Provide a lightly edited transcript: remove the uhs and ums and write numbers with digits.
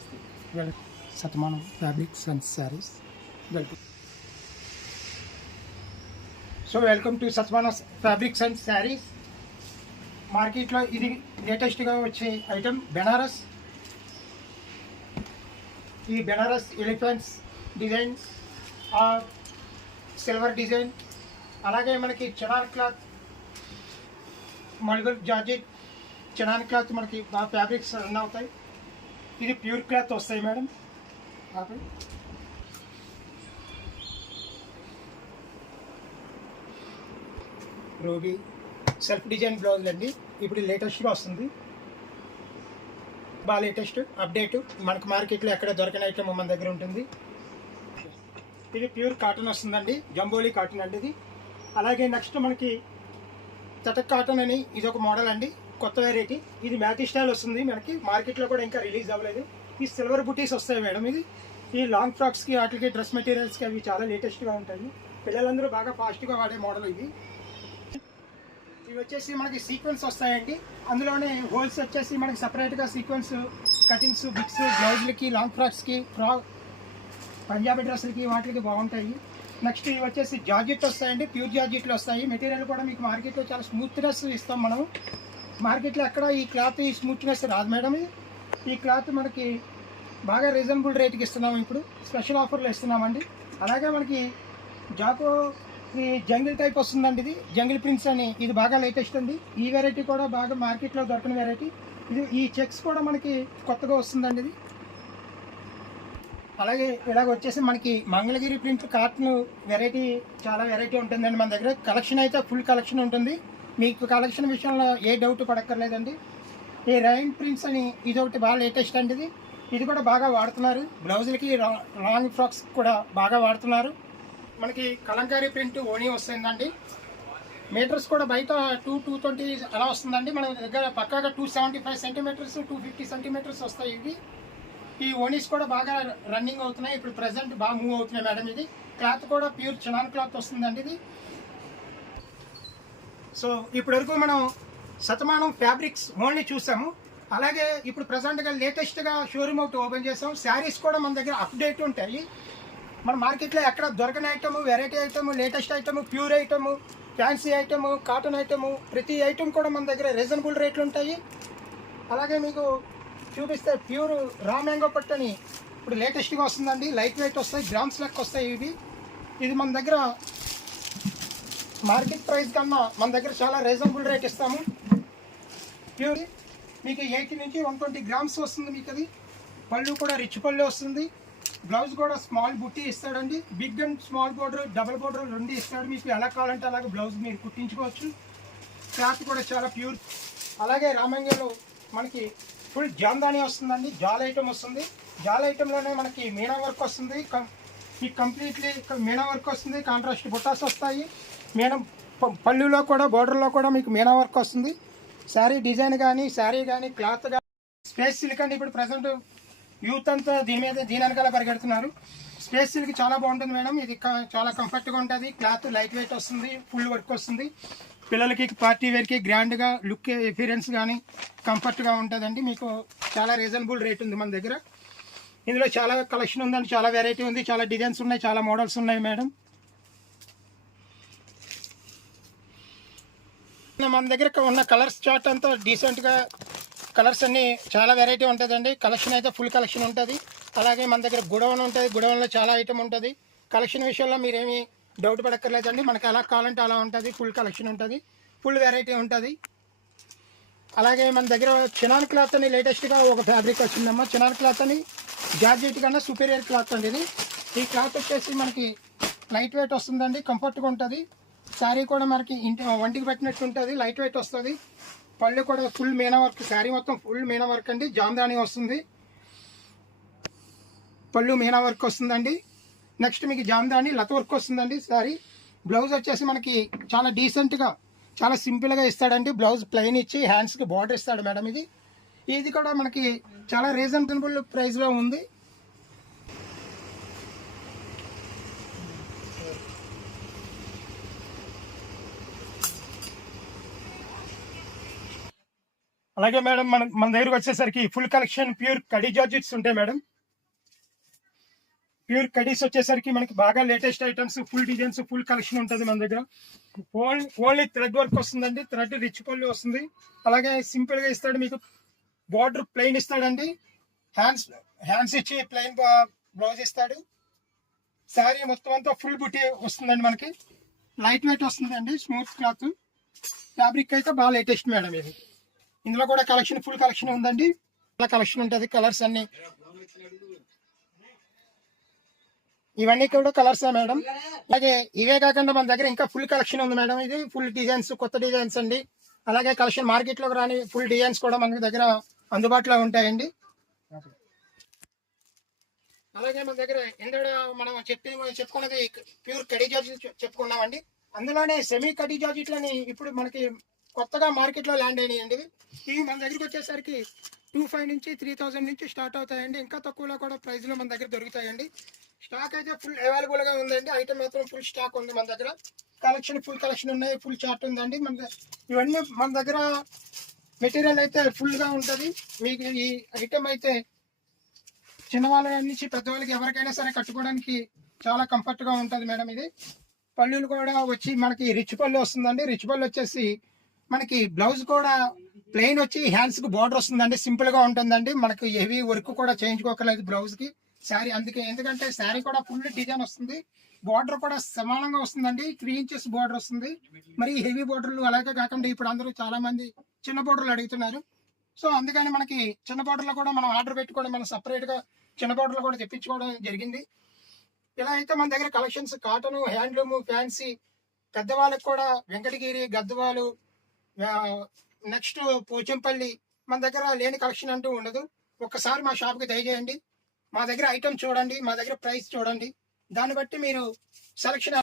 నమస్తే. Shatamanam fabrics and sarees. Welcome. Welcome to Shatamanam fabrics and sarees. మార్కెట్లో ఇది లేటెస్ట్గా వచ్చే ఐటమ్ బెనారస్. ఈ Banaras elephants designs, silver design, అలాగే మనకి చనాన్ క్లాత్, మల్గల్ జార్జెట్ చనాన్ క్లాత్ మనకి బాగా ఫ్యాబ్రిక్స్ రన్ అవుతాయి. ఇది ప్యూర్ క్లాత్ వస్తాయి madam. Ruby self design blouse అండి. ఇప్పుడు లేటెస్ట్గా వస్తుంది, బాగా లేటెస్ట్ అప్డేట్. మనకు మార్కెట్లో ఎక్కడ దొరకని ఐటమ్ మన దగ్గర ఉంటుంది. ఇది ప్యూర్ కాటన్ వస్తుందండి, జంబోలీ కాటన్ అండి ఇది. అలాగే నెక్స్ట్ మనకి చటక్ కాటన్ అని ఇది ఒక మోడల్ అండి, కొత్త వెరైటీ. ఇది మ్యాటి స్టైల్ వస్తుంది, మనకి మార్కెట్లో కూడా ఇంకా రిలీజ్ అవ్వలేదు. ఈ సిల్వర్ బుటీస్ వస్తాయి మేడం. ఇది ఈ లాంగ్ ఫ్రాక్స్కి వాటికి డ్రెస్ మెటీరియల్స్కి అవి చాలా లేటెస్ట్గా ఉంటాయి. పిల్లలందరూ బాగా ఫాస్ట్గా వాడే మోడల్ ఇది. ఇవి వచ్చేసి మనకి సీక్వెన్స్ వస్తాయండి. అందులోనే హోల్స్ వచ్చేసి మనకి సపరేట్గా sequence cuttings, Biks, బ్లౌజులకి, long ఫ్రాక్స్కి, Punjabi డ్రెస్సులకి వాటికి బాగుంటాయి. నెక్స్ట్ ఇవి వచ్చేసి జార్జెట్ వస్తాయండి, ప్యూర్ జార్జెట్లు వస్తాయి. మెటీరియల్ కూడా మీకు మార్కెట్లో చాలా స్మూత్నెస్ ఇస్తాం మనం. మార్కెట్లో ఎక్కడ ఈ క్లాత్ ఈ స్మూత్నెస్ రాదు మేడం. ఈ క్లాత్ మనకి బాగా రీజనబుల్ రేట్కి ఇస్తున్నాము, ఇప్పుడు స్పెషల్ ఆఫర్లో ఇస్తున్నామండి. అలాగే మనకి జాకో ఈ జంగిల్ టైప్ వస్తుందండి, ఇది జంగిల్ ప్రింట్స్ అని, ఇది బాగా లేటెస్ట్ అండి. ఈ వెరైటీ కూడా బాగా మార్కెట్లో దొరకని వెరైటీ ఇది. ఈ చెక్స్ కూడా మనకి కొత్తగా వస్తుందండి ఇది. అలాగే ఇలాగ వచ్చేసి మనకి మంగళగిరి ప్రింట్ కాటన్ వెరైటీ, చాలా వెరైటీ ఉంటుందండి మన దగ్గర. కలెక్షన్ అయితే ఫుల్ కలెక్షన్ ఉంటుంది, మీకు కలెక్షన్ విషయంలో ఏ డౌట్ పడక్కర్లేదండి. ఈ రైన్ ప్రింట్స్ అని ఇది ఒకటి బాగా లేటెస్ట్ అండి ఇది. ఇది కూడా బాగా వాడుతున్నారు, బ్లౌజులకి లాంగ్ ఫ్రాక్స్ కూడా బాగా వాడుతున్నారు. మనకి కలంకారీ ప్రింట్ ఓనీ వస్తుందండి. మీటర్స్ కూడా బయట 220 అలా వస్తుందండి. మన దగ్గర పక్కాగా 275 సెంటీమీటర్స్, 250 సెంటీమీటర్స్ వస్తాయి ఇవి. ఈ ఓనీస్ కూడా బాగా రన్నింగ్ అవుతున్నాయి, ఇప్పుడు ప్రజెంట్ బాగా మూవ్ అవుతున్నాయి మేడం. ఇది క్లాత్ కూడా ప్యూర్ చనాన్ క్లాత్ వస్తుందండి ఇది. ఇప్పటి వరకు మనం శతమానం ఫ్యాబ్రిక్స్ ఓన్లీ చూసాము. అలాగే ఇప్పుడు ప్రజెంట్గా లేటెస్ట్గా షోరూమ్ ఒకటి ఓపెన్ చేసాం. శారీస్ కూడా మన దగ్గర అప్డేట్ ఉంటాయి. మన మార్కెట్లో ఎక్కడ దొరకని item, variety item, latest item, pure item, fancy item, cotton item, ప్రతి ఐటమ్ కూడా మన దగ్గర రీజనబుల్ రేట్లు ఉంటాయి. అలాగే మీకు చూపిస్తే ప్యూర్ రా మ్యాంగో పట్టు అని ఇప్పుడు లేటెస్ట్గా వస్తుందండి. లైట్ వెయిట్ వస్తాయి, గ్రామ్స్ లెక్క వస్తాయి ఇవి. ఇది మన దగ్గర మార్కెట్ ప్రైస్ కన్నా మన దగ్గర చాలా రీజనబుల్ రేట్ ఇస్తాము. ప్యూర్ మీకు 80 నుంచి 120 గ్రామ్స్ వస్తుంది మీకు. అది పళ్ళు కూడా రిచ్ పళ్ళు వస్తుంది. బ్లౌజ్ కూడా స్మాల్ బుట్టి ఇస్తాడండి. Big and small border, double border రెండు ఇస్తాడు. మీకు ఎలా కావాలంటే అలాగే బ్లౌజ్ మీరు కుట్టించుకోవచ్చు. క్లాత్ కూడా చాలా ప్యూర్. అలాగే రామంగిలో మనకి ఫుల్ జామ్దాని వస్తుందండి, జాల్ ఐటమ్ వస్తుంది. జాల్ ఐటెంలోనే మనకి మీనా వర్క్ వస్తుంది, మీకు కంప్లీట్లీ మీనా వర్క్ వస్తుంది. కాంట్రాస్ట్ బుట్టాస్ వస్తాయి. మీనా పళ్ళులో కూడా బోర్డర్లో కూడా మీకు మీనా వర్క్ వస్తుంది. శారీ డిజైన్ కానీ, శారీ కానీ, క్లాత్ కానీ, స్పేస్ సిల్క్ అండి. ఇప్పుడు ప్రజెంట్ యూత్ అంతా దీని వెనకాల పరిగెడుతున్నారు. స్పేస్ సిల్క్ చాలా బాగుంటుంది మేడం. ఇది చాలా కంఫర్ట్గా ఉంటుంది. క్లాత్ లైట్ వెయిట్ వస్తుంది, ఫుల్ వర్క్ వస్తుంది. పిల్లలకి పార్టీ వేర్కి గ్రాండ్గా లుక్ ఎఫీరియన్స్ కానీ కంఫర్ట్గా ఉంటుందండి. మీకు చాలా రీజనబుల్ రేట్ ఉంది మన దగ్గర. ఇందులో చాలా కలెక్షన్ ఉందండి, చాలా వెరైటీ ఉంది, చాలా డిజైన్స్ ఉన్నాయి, చాలా మోడల్స్ ఉన్నాయి మేడం. మన దగ్గర ఉన్న కలర్స్ చార్ట్ అంతా డీసెంట్గా కలర్స్ అన్నీ చాలా వెరైటీ ఉంటుందండి. కలెక్షన్ అయితే ఫుల్ కలెక్షన్ ఉంటుంది. అలాగే మన దగ్గర గుడౌన్ ఉంటుంది, గుడౌన్లో చాలా ఐటమ్ ఉంటుంది. కలెక్షన్ విషయంలో మీరేమీ డౌట్ పడక్కర్లేదండి. మనకి ఎలా కావాలంటే అలా ఉంటుంది, ఫుల్ కలెక్షన్ ఉంటుంది, ఫుల్ వెరైటీ ఉంటుంది. అలాగే మన దగ్గర చినాన్ క్లాత్ అని లేటెస్ట్గా ఒక ఫ్యాబ్రిక్ వచ్చిందమ్మా. చినాన్ క్లాత్ అని జార్జెట్ కన్నా సుపీరియర్ క్లాత్ అండి ఇది. ఈ క్లాత్ వచ్చేసి మనకి లైట్ వెయిట్ వస్తుందండి, కంఫర్ట్గా ఉంటుంది. శారీ కూడా మనకి ఒంటికి పెట్టినట్టు ఉంటుంది, లైట్ వెయిట్ వస్తుంది. పళ్ళు కూడా ఫుల్ మీనా వర్క్, శారీ మొత్తం ఫుల్ మీనా వర్క్ అండి. జామ్దాని వస్తుంది, పళ్ళు మీనా వర్క్ వస్తుందండి. నెక్స్ట్ మీకు జామ్దాని లత వర్క్ వస్తుందండి శారీ. బ్లౌజ్ వచ్చేసి మనకి చాలా డీసెంట్గా, చాలా సింపుల్గా ఇస్తాడండి. బ్లౌజ్ ప్లెయిన్ ఇచ్చి హ్యాండ్స్కి బార్డర్ ఇస్తాడు మేడం. ఇది కూడా మనకి చాలా రీజనబుల్ ప్రైస్లో ఉంది. అలాగే మేడం మన దగ్గరకు వచ్చేసరికి full collection pure khadi georgettes ఉంటాయి మేడం. ప్యూర్ కడీస్ వచ్చేసరికి మనకి బాగా latest items, full designs, full collection ఉంటుంది మన దగ్గర. ఓన్లీ థ్రెడ్ వర్క్ వస్తుందండి, థ్రెడ్ రిచ్ పళ్ళు వస్తుంది. అలాగే సింపుల్ గా ఇస్తాడు మీకు, బార్డర్ ప్లెయిన్ ఇస్తాడండి, హ్యాండ్స్ ఇచ్చి ప్లెయిన్ బ్లౌజ్ ఇస్తాడు. శారీ మొత్తం అంతా ఫుల్ బుటీ వస్తుందండి మనకి, లైట్ వెయిట్ వస్తుందండి, స్మూత్ క్లాత్. ఫ్యాబ్రిక్ అయితే బాగా లేటెస్ట్ మేడం ఇది. ఇందులో కూడా కలెక్షన్ ఫుల్ కలెక్షన్ ఉందండి, చాలా కలెక్షన్ ఉంటుంది. కలర్స్ అన్ని ఇవన్నీ కూడా కలర్స్ మేడం. అలాగే ఇవే కాకుండా మన దగ్గర ఇంకా ఫుల్ కలెక్షన్ ఉంది మేడం. ఇది ఫుల్ డిజైన్స్, కొత్త డిజైన్స్ అండి. అలాగే కలెక్షన్ మార్కెట్ లోకి రాని ఫుల్ డిజైన్స్ కూడా మన దగ్గర అందుబాటులో ఉంటాయండి. అలాగే మన దగ్గర ఏంటంటే మనం చెప్పుకున్నది ప్యూర్ కడీ జార్జెట్ చెప్పుకున్నామండి. అందులోనే సెమీ కడీ జార్జెట్లని ఇప్పుడు మనకి కొత్తగా మార్కెట్ లో ల్యాండ్ అయినాయండి. ఇవి మన దగ్గరికి వచ్చేసరికి 2500 నుంచి 3000 నుంచి స్టార్ట్ అవుతాయండి. ఇంకా తక్కువలో కూడా ప్రైస్ లో మన దగ్గర దొరుకుతాయండి. స్టాక్ అయితే ఫుల్ అవైలబుల్ గా ఉందండి. ఐటమ్ మాత్రం ఫుల్ స్టాక్ ఉంది మన దగ్గర. కలెక్షన్ ఫుల్ కలెక్షన్ ఉన్నాయి, ఫుల్ చార్ట్ ఉందండి మన. ఇవన్నీ మన దగ్గర మెటీరియల్ అయితే ఫుల్ గా ఉంటది. మీకు ఈ ఐటమ్ అయితే చిన్నవాళ్ళ నుంచి పెద్దవాళ్ళకి ఎవరికైనా సరే కట్టుకోవడానికి చాలా కంఫర్ట్ గా ఉంటది మేడం. ఇది పళ్ళులు కూడా వచ్చి మనకి రిచ్ పళ్ళు వస్తుందండి. రిచ్ పళ్ళు వచ్చేసి మనకి బ్లౌజ్ కూడా ప్లెయిన్ వచ్చి హ్యాండ్స్ కి బార్డర్ వస్తుందండి. సింపుల్ గా ఉంటుందండి, మనకి హెవీ వర్క్ కూడా చేయించుకోకలేదు బ్లౌజ్ కి. శారీ అందుకే, ఎందుకంటే శారీ కూడా ఫుల్ డిజైన్ వస్తుంది, బార్డర్ కూడా సమానంగా వస్తుందండి. 3 ఇంచెస్ బార్డర్ వస్తుంది. మరి హెవీ బార్డర్లు అలాగే కాకుండా ఇప్పుడు అందరూ చాలా మంది చిన్న బార్డర్లు అడుగుతున్నారు. సో అందుకని మనకి చిన్న బార్డర్లో కూడా మనం ఆర్డర్ పెట్టుకోవడం, మనం సపరేట్ గా చిన్న బార్డర్లు కూడా తెప్పించుకోవడం జరిగింది. ఇలా అయితే మన దగ్గర కలెక్షన్స్ కాటన్, హ్యాండ్లూమ్, ఫ్యాన్సీ, పెద్దవాళ్ళకి కూడా వెంకటగిరి, గద్వాలు, నెక్స్ట్ పోచంపల్లి, మన దగ్గర లేని కలెక్షన్ అంటూ ఉండదు. ఒక్కసారి మా షాప్కి దయచేయండి, మా దగ్గర ఐటమ్ చూడండి, మా దగ్గర ప్రైస్ చూడండి, దాన్ని బట్టి మీరు సెలక్షన్